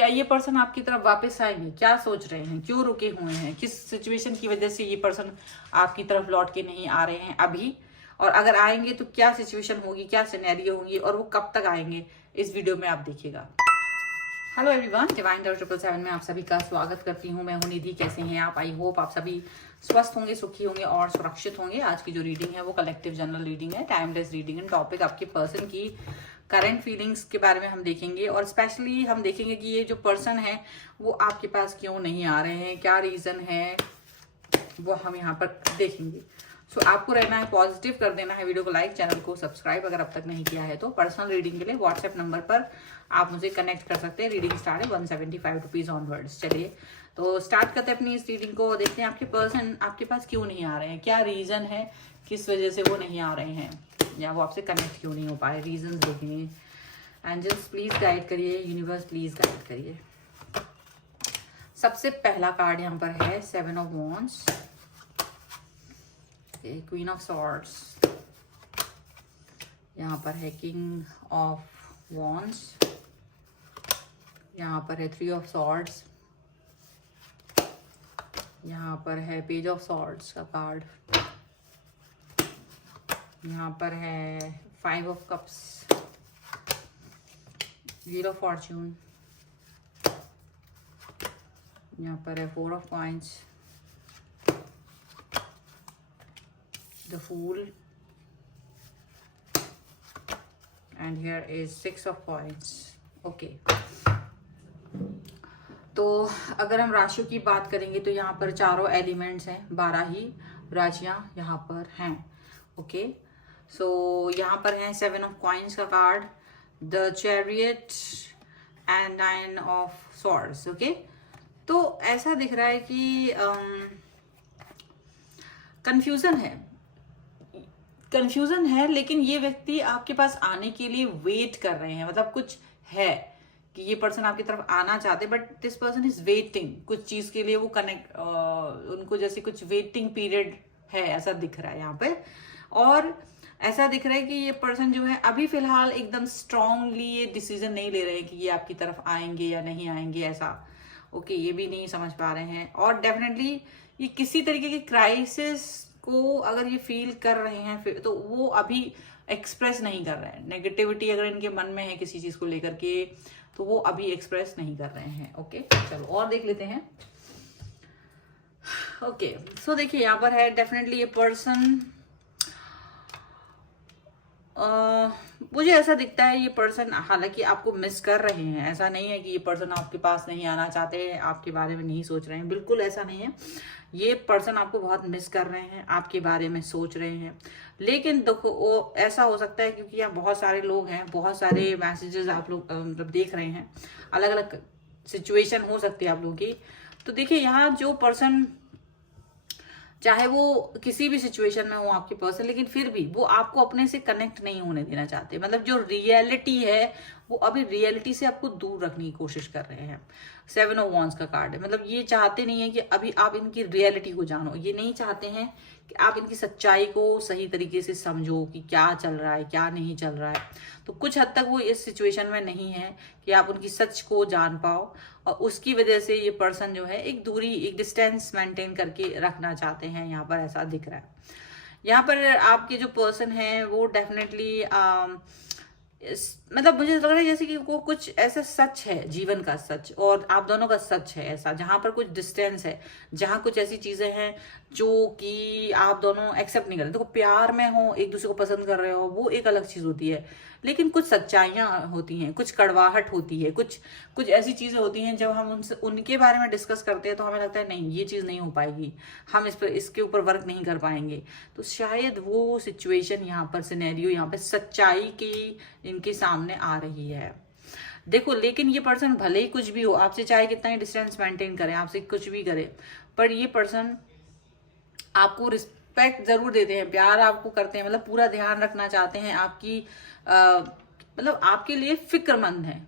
क्या ये पर्सन आपकी तरफ वापस आएंगे, क्या सोच रहे हैं, क्यों रुके हुए हैं, किस सिचुएशन की वजह से ये पर्सन आपकी तरफ लौट के नहीं आ रहे हैं अभी, और अगर आएंगे तो क्या सिचुएशन होगी, क्या सिनेरियो होंगी, और वो कब तक आएंगे, इस वीडियो में आप देखिएगा। हेलो एवरीवन, डिवाइन टारot 777 में आप सभी का स्वागत करती हूँ। मैं हूँ निधि। कैसे हैं आप? आई होप आप सभी स्वस्थ होंगे, सुखी होंगे और सुरक्षित होंगे। आज की जो रीडिंग है वो कलेक्टिव जनरल रीडिंग है, टाइमलेस रीडिंग है। टॉपिक आपके पर्सन की करंट फीलिंग्स के बारे में हम देखेंगे, और स्पेशली हम देखेंगे कि ये जो पर्सन है वो आपके पास क्यों नहीं आ रहे हैं, क्या रीजन है, वो हम यहाँ पर देखेंगे। सो आपको रहना है पॉजिटिव, कर देना है वीडियो को लाइक, चैनल को सब्सक्राइब अगर अब तक नहीं किया है तो। पर्सनल रीडिंग के लिए व्हाट्सएप नंबर पर आप मुझे कनेक्ट कर सकते हैं। रीडिंग स्टार्ट है 175 रुपीज ऑनवर्ड्स। चलिए तो स्टार्ट करते हैं अपनी इस रीडिंग को। देखते हैं आपके पर्सन आपके पास क्यों नहीं आ रहे हैं, क्या रीजन है, किस वजह से वो नहीं आ रहे हैं, या वो आपसे कनेक्ट क्यों नहीं हो पाए। रीजन देखेंगे। एंजल्स प्लीज गाइड करिए, यूनिवर्स प्लीज गाइड करिए। सबसे पहला कार्ड यहाँ पर है 7 of wands, queen of swords, यहाँ पर है किंग ऑफ वॉन्ड्स, यहाँ पर है 3 ऑफ सॉर्ड्स, यहाँ पर है पेज ऑफ सॉर्ड्स का कार्ड, यहाँ पर है 5 of cups, wheel of Fortune, यहाँ पर है 4 of coins, the fool, and here is 6 of coins. Okay. तो अगर हम राशियों की बात करेंगे तो यहाँ पर चारों एलिमेंट्स हैं, 12 ही राशियां यहाँ पर हैं। ओके, सो यहाँ पर हैं 7 ऑफ कॉइन्स का card, the chariot and 9 of swords. Okay, तो ऐसा दिख रहा है कि कंफ्यूजन है, लेकिन ये व्यक्ति आपके पास आने के लिए वेट कर रहे हैं। मतलब कुछ है कि ये पर्सन आपकी तरफ आना चाहते, but this person is waiting कुछ चीज के लिए। वो कनेक्ट उनको जैसे कुछ वेटिंग पीरियड है, ऐसा दिख रहा है यहाँ पे। और ऐसा दिख रहा है कि ये पर्सन जो है अभी फिलहाल एकदम स्ट्रांगली ये डिसीजन नहीं ले रहे हैं कि ये आपकी तरफ आएंगे या नहीं आएंगे, ऐसा। ओके, ये भी नहीं समझ पा रहे हैं। और डेफिनेटली ये किसी तरीके की क्राइसिस को अगर ये फील कर रहे हैं फिर तो वो अभी एक्सप्रेस नहीं कर रहे हैं। नेगेटिविटी अगर इनके मन में है किसी चीज को लेकर के तो वो अभी एक्सप्रेस नहीं कर रहे हैं। ओके, चलो और देख लेते हैं। ओके, सो देखिए यहाँ पर है डेफिनेटली ये पर्सन, मुझे ऐसा दिखता है ये पर्सन हालांकि आपको मिस कर रहे हैं। ऐसा नहीं है कि ये पर्सन आपके पास नहीं आना चाहते हैं, आपके बारे में नहीं सोच रहे हैं, बिल्कुल ऐसा नहीं है। ये पर्सन आपको बहुत मिस कर रहे हैं, आपके बारे में सोच रहे हैं। लेकिन देखो वो ऐसा हो सकता है क्योंकि यहाँ बहुत सारे लोग हैं, बहुत सारे मैसेजेस आप लोग मतलब देख रहे हैं, अलग अलग सिचुएशन हो सकती है आप लोगों की। तो देखिए यहाँ जो पर्सन, चाहे वो किसी भी सिचुएशन में हो आपके पर्सन, लेकिन फिर भी वो आपको अपने से कनेक्ट नहीं होने देना चाहते। मतलब जो रियलिटी है वो अभी रियलिटी से आपको दूर रखने की कोशिश कर रहे हैं। 7 ऑफ वॉन्ड्स का कार्ड है, मतलब ये चाहते नहीं है कि अभी आप इनकी रियलिटी को जानो। ये नहीं चाहते हैं कि आप इनकी सच्चाई को सही तरीके से समझो कि क्या चल रहा है, क्या नहीं चल रहा है। तो कुछ हद तक वो इस सिचुएशन में नहीं है कि आप उनकी सच को जान पाओ, और उसकी वजह से ये पर्सन जो है एक दूरी, एक डिस्टेंस मेंटेन करके रखना चाहते हैं। यहाँ पर ऐसा दिख रहा है। यहाँ पर आपके जो पर्सन है वो डेफिनेटली मतलब मुझे लग रहा है जैसे कि वो कुछ ऐसा सच है, जीवन का सच और आप दोनों का सच है ऐसा, जहां पर कुछ डिस्टेंस है, जहां कुछ ऐसी चीजें हैं जो कि आप दोनों एक्सेप्ट नहीं कर रहे। देखो प्यार में हो, एक दूसरे को पसंद कर रहे हो, वो एक अलग चीज होती है, लेकिन कुछ सच्चाइयां होती हैं, कुछ कड़वाहट होती है, कुछ ऐसी चीजें होती हैं जब हम उनसे उनके बारे में डिस्कस करते हैं तो हमें लगता है नहीं ये चीज नहीं हो पाएगी, हम इसके ऊपर वर्क नहीं कर पाएंगे। तो शायद वो सिचुएशन यहाँ पर, सिनेरियो यहाँ पर सच्चाई की इनके सामने आ रही है। देखो लेकिन ये पर्सन भले ही कुछ भी हो, आपसे चाहे कितना ही डिस्टेंस मेंटेन करे, आपसे कुछ भी करे, पर ये पर्सन आपको रिस्पेक्ट जरूर देते हैं, प्यार आपको करते हैं, मतलब पूरा ध्यान रखना चाहते हैं आपकी, मतलब आपके लिए फिक्रमंद है।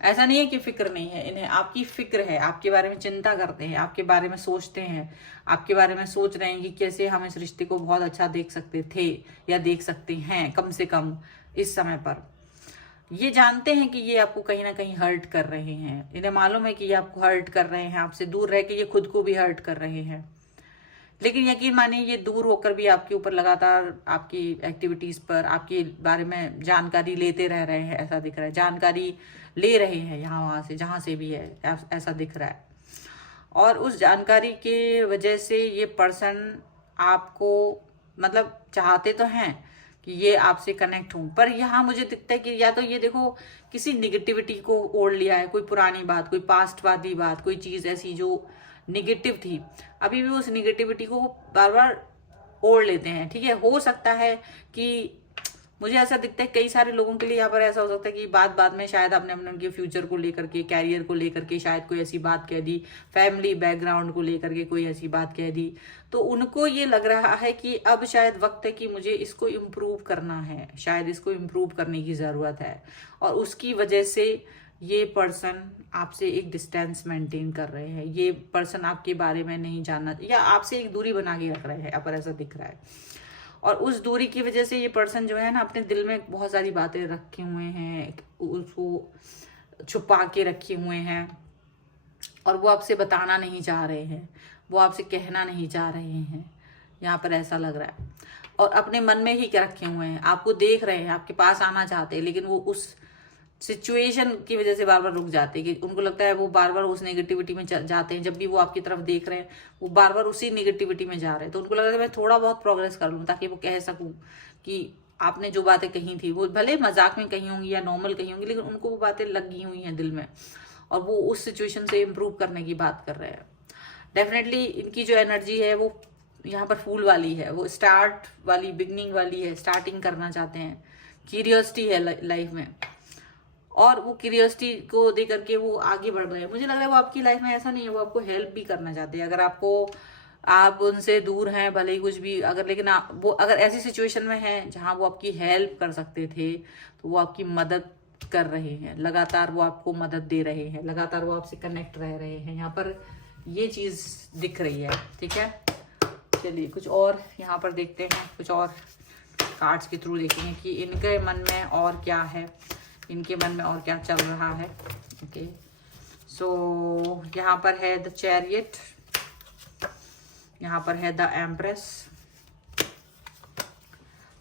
ऐसा नहीं है कि फिक्र नहीं है इन्हें, आपकी फिक्र है, आपके बारे में चिंता करते हैं, आपके बारे में सोचते हैं, आपके बारे में सोच रहे हैं कि कैसे हम इस रिश्ते को बहुत अच्छा देख सकते थे या देख सकते हैं, कम से कम इस समय पर। ये जानते हैं कि ये आपको कहीं ना कहीं हर्ट कर रहे हैं, इन्हें मालूम है कि ये आपको हर्ट कर रहे हैं, आपसे दूर रह के ये खुद को भी हर्ट कर रहे हैं, लेकिन यकीन मानिए ये दूर होकर भी आपके ऊपर लगातार आपकी एक्टिविटीज पर आपके बारे में जानकारी लेते रह रहे हैं। ऐसा दिख रहा है, जानकारी ले रहे हैं यहाँ वहां से, जहां से भी है, ऐसा दिख रहा है। और उस जानकारी के वजह से ये पर्सन आपको मतलब चाहते तो हैं कि ये आपसे कनेक्ट हो, पर यहाँ मुझे दिखता है कि या तो ये देखो किसी निगेटिविटी को ओढ़ लिया है, कोई पुरानी बात, कोई पास्ट वाली बात, कोई चीज ऐसी जो निगेटिव थी, अभी भी उस निगेटिविटी को बार बार ओढ़ लेते हैं। ठीक है, हो सकता है कि मुझे ऐसा दिखता है कई सारे लोगों के लिए यहाँ पर ऐसा हो सकता है कि बात में शायद आपने अपने उनके फ्यूचर को लेकर के, कैरियर को लेकर के शायद कोई ऐसी बात कह दी, फैमिली बैकग्राउंड को लेकर के कोई ऐसी बात कह दी, तो उनको ये लग रहा है कि अब शायद वक्त है कि मुझे इसको इम्प्रूव करना है, शायद इसको इम्प्रूव करने की ज़रूरत है, और उसकी वजह से ये पर्सन आपसे एक डिस्टेंस मेंटेन कर रहे हैं। ये पर्सन आपके बारे में नहीं जानना या आपसे एक दूरी बना के रख रहे हैं, अब ऐसा दिख रहा है। और उस दूरी की वजह से ये पर्सन जो है ना अपने दिल में बहुत सारी बातें रखे हुए हैं, उसको छुपा के रखे हुए हैं, और वो आपसे बताना नहीं चाह रहे हैं, वो आपसे कहना नहीं चाह रहे हैं, यहाँ पर ऐसा लग रहा है। और अपने मन में ही क्या रखे हुए हैं, आपको देख रहे हैं, आपके पास आना चाहते हैं, लेकिन वो उस सिचुएशन की वजह से बार बार रुक जाते हैं कि उनको लगता है वो बार बार उस नेगेटिविटी में जाते हैं। जब भी वो आपकी तरफ देख रहे हैं वो बार बार उसी नेगेटिविटी में जा रहे हैं, तो उनको लगता है मैं थोड़ा बहुत प्रोग्रेस कर लूँ ताकि वो कह सकूँ कि आपने जो बातें कही थी वो भले मजाक में कही होंगी या नॉर्मल कही होंगी, लेकिन उनको वो बातें लगी हुई हैं दिल में, और वो उस सिचुएशन से इम्प्रूव करने की बात कर रहे हैं। डेफिनेटली इनकी जो एनर्जी है वो यहाँ पर फूल वाली है, वो स्टार्ट वाली, बिगनिंग वाली है, स्टार्टिंग करना चाहते हैं, क्यूरियोसिटी है लाइफ में, और वो क्यूरियोसिटी को दे करके वो आगे बढ़ रहे हैं। मुझे लग रहा है वो आपकी लाइफ में ऐसा नहीं है, वो आपको हेल्प भी करना चाहते हैं। अगर आप उनसे दूर हैं भले ही कुछ भी, अगर लेकिन वो अगर ऐसी सिचुएशन में हैं जहां वो आपकी हेल्प कर सकते थे, तो वो आपकी मदद कर रहे हैं, लगातार वो आपको मदद दे रहे हैं, लगातार वो आपसे कनेक्ट रह रहे हैं। यहाँ पर ये चीज दिख रही है। ठीक है, चलिए कुछ और यहाँ पर देखते हैं, कुछ और कार्ड्स के थ्रू देखेंगे कि इनके मन में और क्या है, इनके मन में और क्या चल रहा है। ओके, सो यहाँ पर है द चैरियट, यहाँ पर है द एम्प्रेस,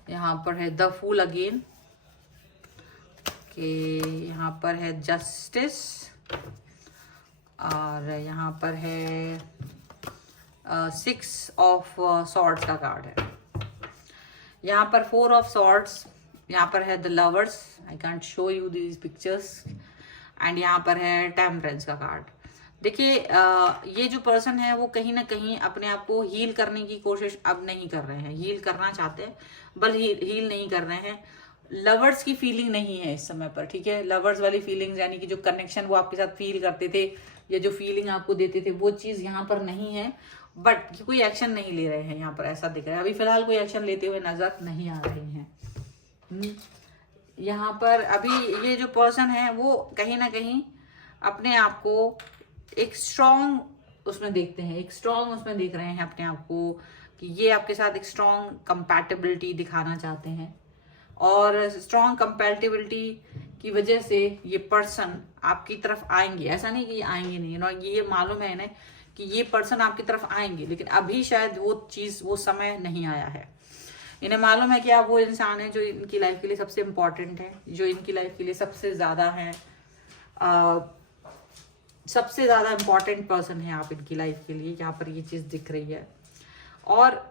यहाँ पर है द फूल अगेन, कि यहाँ पर है जस्टिस, और यहाँ पर है 6 ऑफ सॉर्ड्स का कार्ड है, यहाँ पर 4 ऑफ सॉर्ड्स, यहाँ पर है the lovers, I can't show you these pictures, and यहाँ पर है टेम्परेंस का कार्ड। देखिए ये जो पर्सन है वो कहीं ना कहीं अपने आप को हील करने की कोशिश अब नहीं कर रहे हैं, हील करना चाहते हैं बल हील नहीं कर रहे हैं। लवर्स की फीलिंग नहीं है इस समय पर। ठीक है, लवर्स वाली फीलिंग्स यानी कि जो कनेक्शन वो आपके साथ फील करते थे या जो फीलिंग आपको देते थे वो चीज यहाँ पर नहीं है, बट कोई एक्शन नहीं ले रहे हैं यहाँ पर, ऐसा दिख रहा है। अभी फिलहाल कोई एक्शन लेते हुए नजर नहीं आ रहे हैं। यहाँ पर अभी ये जो पर्सन है वो कहीं ना कहीं अपने आप को एक स्ट्रॉन्ग उसमें देखते हैं, एक स्ट्रॉन्ग उसमें देख रहे हैं अपने आप को, कि ये आपके साथ एक स्ट्रॉन्ग कंपैटिबिलिटी दिखाना चाहते हैं, और स्ट्रॉन्ग कंपैटिबिलिटी की वजह से ये पर्सन आपकी तरफ आएंगे। ऐसा नहीं कि ये आएंगे नहीं, ना, ये मालूम है इन्हें कि ये पर्सन आपकी तरफ आएंगे, लेकिन अभी शायद वो चीज, वो समय नहीं आया है। इन्हें मालूम है कि आप वो इंसान है जो इनकी लाइफ के लिए सबसे इम्पोर्टेंट है, जो इनकी लाइफ के लिए सबसे ज्यादा है, सबसे ज्यादा इम्पोर्टेंट पर्सन है आप इनकी लाइफ के लिए। यहाँ पर ये चीज दिख रही है, और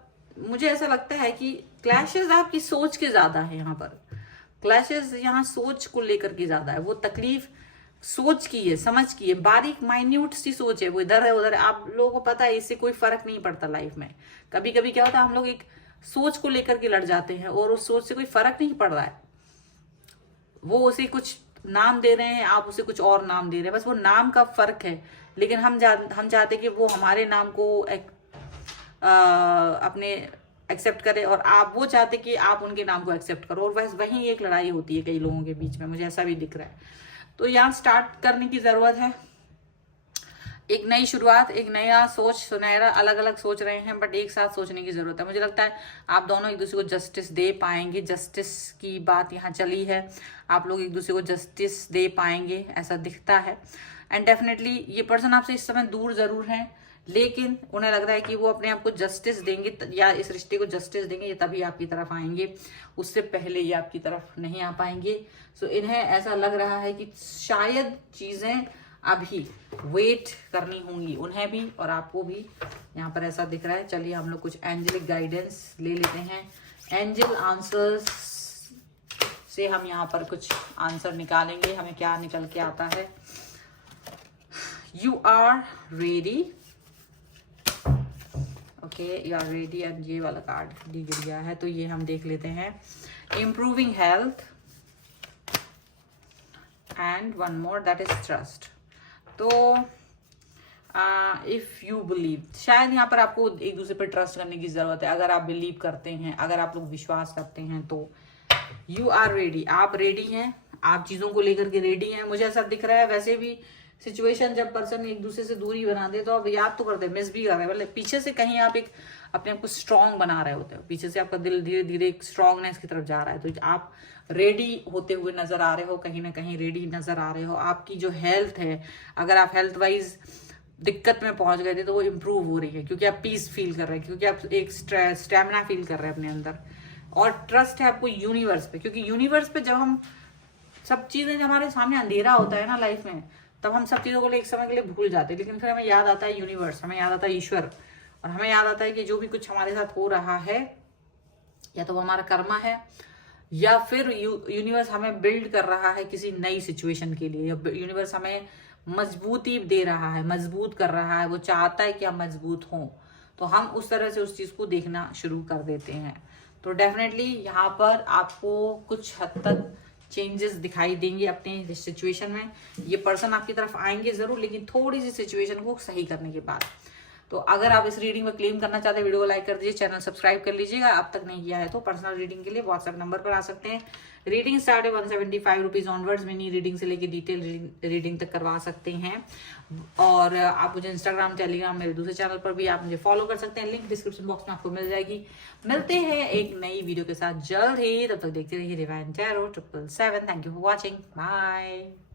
मुझे ऐसा लगता है कि क्लैशेस आपकी सोच के ज्यादा है। यहाँ पर क्लैशेस यहाँ सोच को लेकर के ज्यादा है, वो तकलीफ सोच की है, समझ की है, बारीक माइन्यूट सी सोच है, वो इधर है उधर है। आप लोगों को पता है इससे कोई फर्क नहीं पड़ता लाइफ में। कभी कभी क्या होता है, हम लोग एक सोच को लेकर के लड़ जाते हैं और उस सोच से कोई फर्क नहीं पड़ रहा है, वो उसे कुछ नाम दे रहे हैं, आप उसे कुछ और नाम दे रहे हैं, बस वो नाम का फर्क है। लेकिन हम चाहते कि वो हमारे नाम को अपने एक्सेप्ट करे, और आप वो चाहते कि आप उनके नाम को एक्सेप्ट करो, और बस वही एक लड़ाई होती है कई लोगों के बीच में। मुझे ऐसा भी दिख रहा है, तो यहाँ स्टार्ट करने की जरूरत है। एक नई शुरुआत, एक नया सोच, सुनहरा, अलग अलग सोच रहे हैं, बट एक साथ सोचने की जरूरत है। मुझे लगता है आप दोनों एक दूसरे को जस्टिस दे पाएंगे। जस्टिस की बात यहाँ चली है, आप लोग एक दूसरे को जस्टिस दे पाएंगे, ऐसा दिखता है। एंड डेफिनेटली ये पर्सन आपसे इस समय दूर जरूर है, लेकिन उन्हें लग रहा है कि वो अपने आप को जस्टिस देंगे या इस रिश्ते को जस्टिस देंगे, ये तभी आपकी तरफ आएंगे, उससे पहले ये आपकी तरफ नहीं आ पाएंगे। सो इन्हें ऐसा लग रहा है कि शायद चीजें अभी वेट करनी होंगी, उन्हें भी और आपको भी, यहाँ पर ऐसा दिख रहा है। चलिए हम लोग कुछ एंजलिक गाइडेंस ले लेते हैं। एंजल आंसर्स से हम यहाँ पर कुछ आंसर निकालेंगे, हमें क्या निकल के आता है। You are ready, okay, you are ready. And ये वाला कार्ड दी गया है, तो ये हम देख लेते हैं। Improving health and one more, that is trust. तो इफ यू बिलीव, शायद यहाँ पर आपको एक दूसरे पर ट्रस्ट करने की जरूरत है। अगर आप बिलीव करते हैं, अगर आप लोग विश्वास करते हैं, तो यू आर रेडी, आप रेडी हैं, आप चीजों को लेकर के रेडी हैं। मुझे ऐसा दिख रहा है। वैसे भी सिचुएशन जब पर्सन एक दूसरे से दूरी बना दे, तो आप याद तो करते हैं, मिस भी कर रहे हैं, मतलब पीछे से कहीं आप एक अपने आप को स्ट्रांग बना रहे होते हो, पीछे से आपका दिल धीरे धीरे एक स्ट्रांगनेस की तरफ जा रहा है। तो आप रेडी होते हुए नजर आ रहे हो, कहीं ना कहीं रेडी नजर आ रहे हो। आपकी जो हेल्थ है, अगर आप हेल्थ वाइज दिक्कत में पहुंच गए थे, तो वो इम्प्रूव हो रही है, क्योंकि आप पीस फील कर रहे हैं, क्योंकि आप एक स्टेमिना फील कर रहे हैं अपने अंदर। और ट्रस्ट है आपको यूनिवर्स पे, क्योंकि यूनिवर्स पे जब हम सब चीजें, जब हमारे सामने अंधेरा होता है ना लाइफ में, तब हम सब चीजों को एक समय के लिए भूल जाते हैं, लेकिन फिर हमें याद आता है यूनिवर्स, हमें याद आता है ईश्वर, और हमें याद आता है कि जो भी कुछ हमारे साथ हो रहा है, या तो वो हमारा कर्मा है, या फिर यूनिवर्स हमें बिल्ड कर रहा है किसी नई सिचुएशन के लिए, या यूनिवर्स हमें मजबूती दे रहा है, मजबूत कर रहा है, वो चाहता है कि हम मजबूत हों। तो हम उस तरह से उस चीज को देखना शुरू कर देते हैं। तो डेफिनेटली यहाँ पर आपको कुछ हद तक चेंजेस दिखाई देंगे अपने सिचुएशन में। ये पर्सन आपकी तरफ आएंगे जरूर, लेकिन थोड़ी सी सिचुएशन को सही करने के बाद। तो अगर आप इस रीडिंग में क्लेम करना चाहते हैं, वीडियो को लाइक कर दीजिए, चैनल सब्सक्राइब कर लीजिएगा, अब तक नहीं किया है तो। पर्सनल रीडिंग के लिए व्हाट्सएप नंबर पर आ सकते हैं। रीडिंग स्टार्ट है 175 रुपीज ऑनवर्ड्स। मिनी रीडिंग से लेके डिटेल रीडिंग तक करवा सकते हैं। और आप मुझे इंस्टाग्राम, टेलीग्राम, मेरे दूसरे चैनल पर भी आप मुझे फॉलो कर सकते हैं, लिंक डिस्क्रिप्शन बॉक्स में आपको मिल जाएगी। मिलते हैं एक नई वीडियो के साथ जल्द ही, तब तक देखते रहिए divine tarot 777। Thank you for watching, bye.